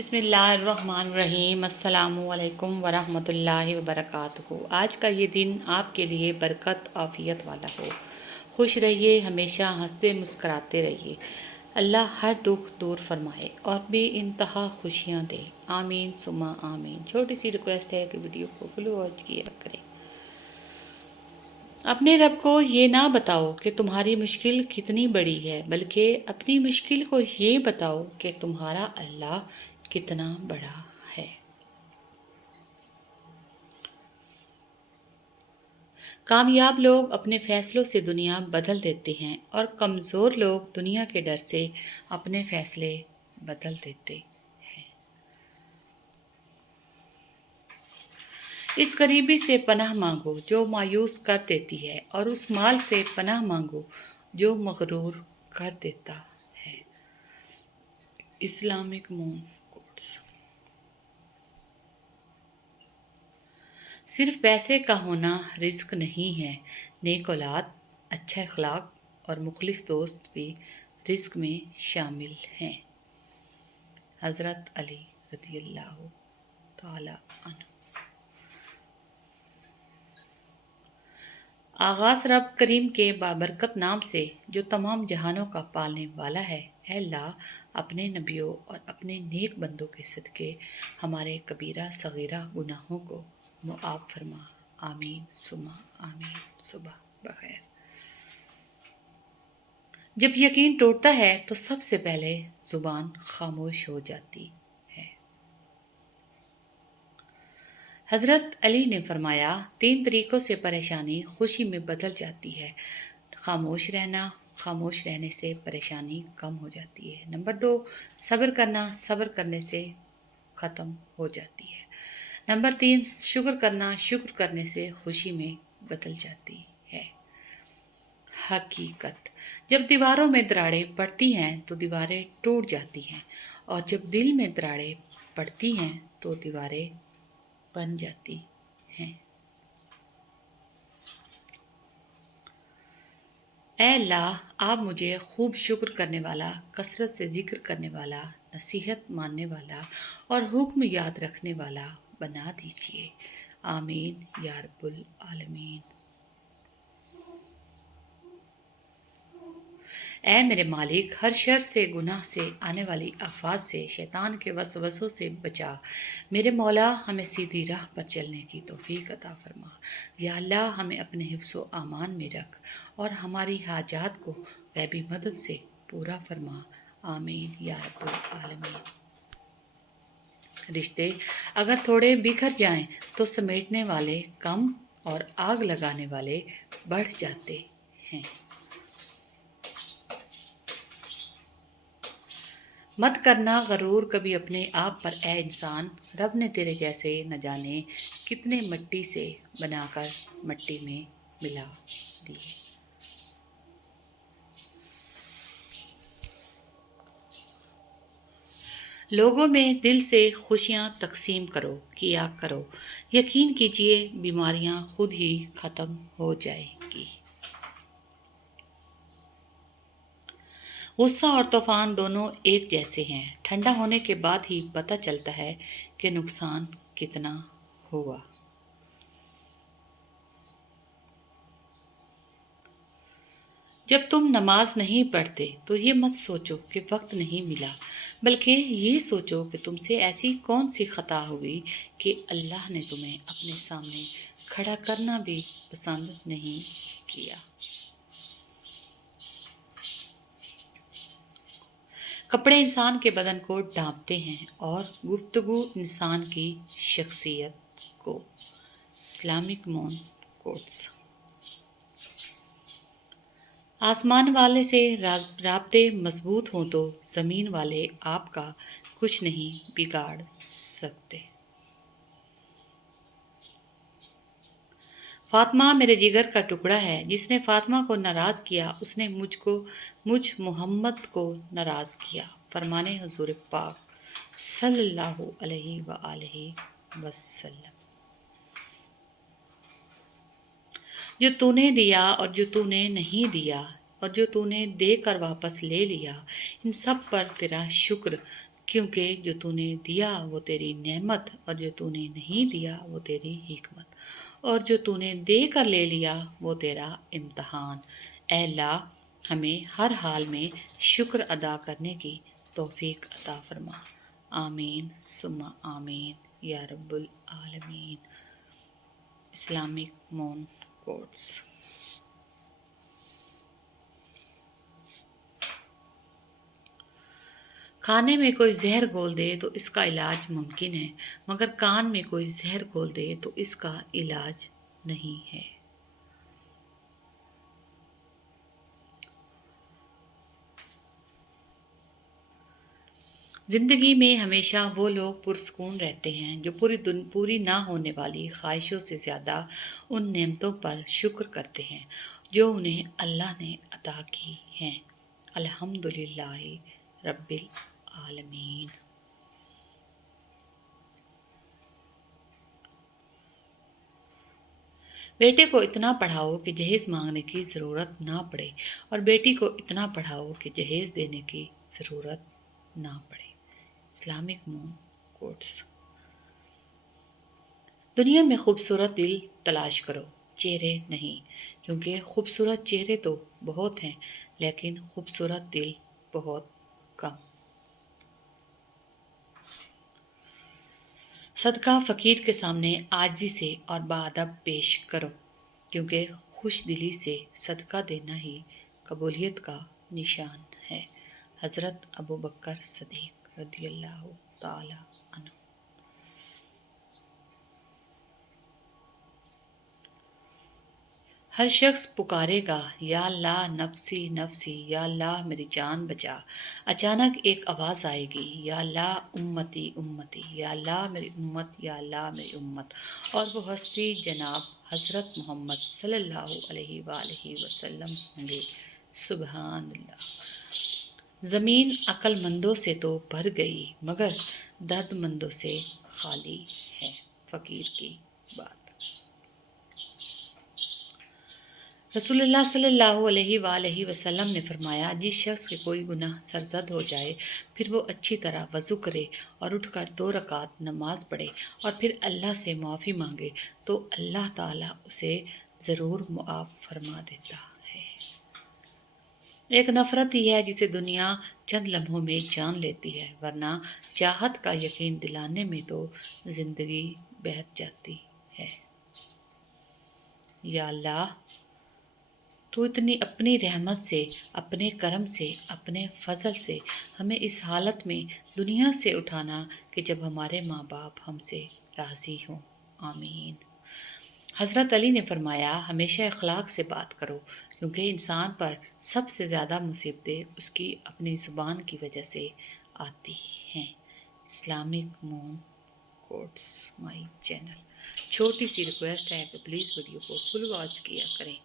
بسم اللہ الرحمن الرحیم۔ السلام علیکم ورحمۃ اللہ وبرکاتہ۔ آج کا یہ دن آپ کے لیے برکت عافیت والا ہو۔ خوش رہیے، ہمیشہ ہنستے مسکراتے رہیے۔ اللہ ہر دکھ دور فرمائے اور بے انتہا خوشیاں دے، آمین ثم آمین۔ چھوٹی سی ریکویسٹ ہے کہ ویڈیو کو فلو واچ کیا کریں۔ اپنے رب کو یہ نہ بتاؤ کہ تمہاری مشکل کتنی بڑی ہے، بلکہ اپنی مشکل کو یہ بتاؤ کہ تمہارا اللہ کتنا بڑا ہے۔ کامیاب لوگ اپنے فیصلوں سے دنیا بدل دیتے ہیں اور کمزور لوگ دنیا کے ڈر سے اپنے فیصلے بدل دیتے ہیں۔ اس غریبی سے پناہ مانگو جو مایوس کر دیتی ہے، اور اس مال سے پناہ مانگو جو مغرور کر دیتا ہے۔ Islamic moon quotes. صرف پیسے کا ہونا رزق نہیں ہے، نیک اولاد، اچھا اخلاق اور مخلص دوست بھی رزق میں شامل ہیں۔ حضرت علی رضی اللہ تعالی عنہ۔ آغاز رب کریم کے بابرکت نام سے جو تمام جہانوں کا پالنے والا ہے۔ اے اللہ، اپنے نبیوں اور اپنے نیک بندوں کے صدقے ہمارے کبیرہ صغیرہ گناہوں کو معاف فرما، آمین ثم آمین۔ صبح بخیر۔ جب یقین ٹوٹتا ہے تو سب سے پہلے زبان خاموش ہو جاتی ہے۔ حضرت علی نے فرمایا، 3 طریقوں سے پریشانی خوشی میں بدل جاتی ہے۔ خاموش رہنا، خاموش رہنے سے پریشانی کم ہو جاتی ہے۔ نمبر 2، صبر کرنا، صبر کرنے سے ختم ہو جاتی ہے۔ نمبر 3، شکر کرنا، شکر کرنے سے خوشی میں بدل جاتی ہے۔ حقیقت: جب دیواروں میں دراڑیں پڑتی ہیں تو دیواریں ٹوٹ جاتی ہیں، اور جب دل میں دراڑیں پڑتی ہیں تو دیواریں بن جاتی ہیں۔ اے اللہ، آپ مجھے خوب شکر کرنے والا، کثرت سے ذکر کرنے والا، نصیحت ماننے والا اور حکم یاد رکھنے والا بنا دیجیے، آمین یا رب العالمین۔ اے میرے مالک، ہر شر سے، گناہ سے، آنے والی آفات سے، شیطان کے وسوسوں سے بچا۔ میرے مولا، ہمیں سیدھی راہ پر چلنے کی توفیق عطا فرما۔ یا اللہ، ہمیں اپنے حفظ و امان میں رکھ اور ہماری حاجات کو غیبی مدد سے پورا فرما، آمین یا رب العالمین۔ رشتے اگر تھوڑے بکھر جائیں تو سمیٹنے والے کم اور آگ لگانے والے بڑھ جاتے ہیں۔ مت کرنا غرور کبھی اپنے آپ پر اے انسان، رب نے تیرے جیسے نہ جانے کتنے مٹی سے بنا کر مٹی میں ملا دیے۔ لوگوں میں دل سے خوشیاں تقسیم کیا کرو، یقین کیجیے بیماریاں خود ہی ختم ہو جائیں گی۔ غصہ اور طوفان دونوں ایک جیسے ہیں، ٹھنڈا ہونے کے بعد ہی پتہ چلتا ہے کہ نقصان کتنا ہوا۔ جب تم نماز نہیں پڑھتے تو یہ مت سوچو کہ وقت نہیں ملا، بلکہ یہ سوچو کہ تم سے ایسی کون سی خطا ہوئی کہ اللہ نے تمہیں اپنے سامنے کھڑا کرنا بھی پسند نہیں کیا۔ کپڑے انسان کے بدن کو ڈھانپتے ہیں اور گفتگو انسان کی شخصیت کو۔ Islamic moon quotes. آسمان والے سے رابطے مضبوط ہوں تو زمین والے آپ کا کچھ نہیں بگاڑ سکتے۔ فاطمہ میرے جگر کا ٹکڑا ہے، جس نے فاطمہ کو ناراض کیا اس نے مجھ محمد کو ناراض کیا، فرمانے حضور پاک صلی اللہ علیہ وآلہ وسلم۔ جو تو نے دیا اور جو تو نے نہیں دیا اور جو تو نے دے کر واپس لے لیا، ان سب پر تیرا شکر کیونکہ جو تو نے دیا وہ تیری نعمت اور جو تو نے نہیں دیا وہ تیری حکمت اور جو تو نے دے کر لے لیا وہ تیرا امتحان۔ اے اللہ ہمیں ہر حال میں شکر ادا کرنے کی توفیق عطا فرما۔ آمین ثم آمین یا رب العالمین۔ Islamic moon quotes. کھانے میں کوئی زہر گھول دے تو اس کا علاج ممکن ہے، مگر کان میں کوئی زہر گھول دے تو اس کا علاج نہیں ہے۔ زندگی میں ہمیشہ وہ لوگ پرسکون رہتے ہیں جو پوری نہ ہونے والی خواہشوں سے زیادہ ان نعمتوں پر شکر کرتے ہیں جو انہیں اللہ نے عطا کی ہیں۔ الحمدللہ رب العالمین۔ بیٹے کو اتنا پڑھاؤ کہ جہیز مانگنے کی ضرورت نہ پڑے اور بیٹی کو اتنا پڑھاؤ کہ جہیز دینے کی ضرورت نہ پڑے۔ Islamic moon quotes. دنیا میں خوبصورت دل تلاش کرو، چہرے نہیں، کیونکہ خوبصورت چہرے تو بہت ہیں لیکن خوبصورت دل بہت کم۔ صدقہ فقیر کے سامنے عاجزی سے اور بادب پیش کرو، کیونکہ خوش دلی سے صدقہ دینا ہی قبولیت کا نشان ہے۔ حضرت ابوبکر صدیق رضی اللہ تعالی عنہ۔ ہر شخص پکارے گا یا اللہ نفسی نفسی، یا اللہ میری جان بچا۔ اچانک ایک آواز آئے گی، یا اللہ امتی امتی، یا اللہ میری امت، یا اللہ میری امت، اور وہ ہستی جناب حضرت محمد صلی اللہ علیہ وآلہ وسلم ہوں گے۔ سبحان اللہ۔ زمین عقل مندوں سے تو بھر گئی مگر درد مندوں سے خالی ہے۔ فقیر کی بات۔ رسول اللہ صلی اللہ علیہ وآلہ وسلم نے فرمایا، جس شخص کے کوئی گناہ سرزد ہو جائے پھر وہ اچھی طرح وضو کرے اور اٹھ کر 2 رکعت نماز پڑھے اور پھر اللہ سے معافی مانگے تو اللہ تعالیٰ اسے ضرور معاف فرما دیتا ہے۔ ایک نفرت ہی ہے جسے دنیا چند لمحوں میں جان لیتی ہے، ورنہ چاہت کا یقین دلانے میں تو زندگی بیت جاتی ہے۔ یا اللہ تو اپنی رحمت سے، اپنے کرم سے، اپنے فضل سے ہمیں اس حالت میں دنیا سے اٹھانا کہ جب ہمارے ماں باپ ہم سے راضی ہوں۔ آمین۔ حضرت علی نے فرمایا، ہمیشہ اخلاق سے بات کرو، کیونکہ انسان پر سب سے زیادہ مصیبتیں اس کی اپنی زبان کی وجہ سے آتی ہیں۔ Islamic moon quotes my channel. چھوٹی سی ریکویسٹ ہے کہ پلیز ویڈیو کو فل واچ کیا کریں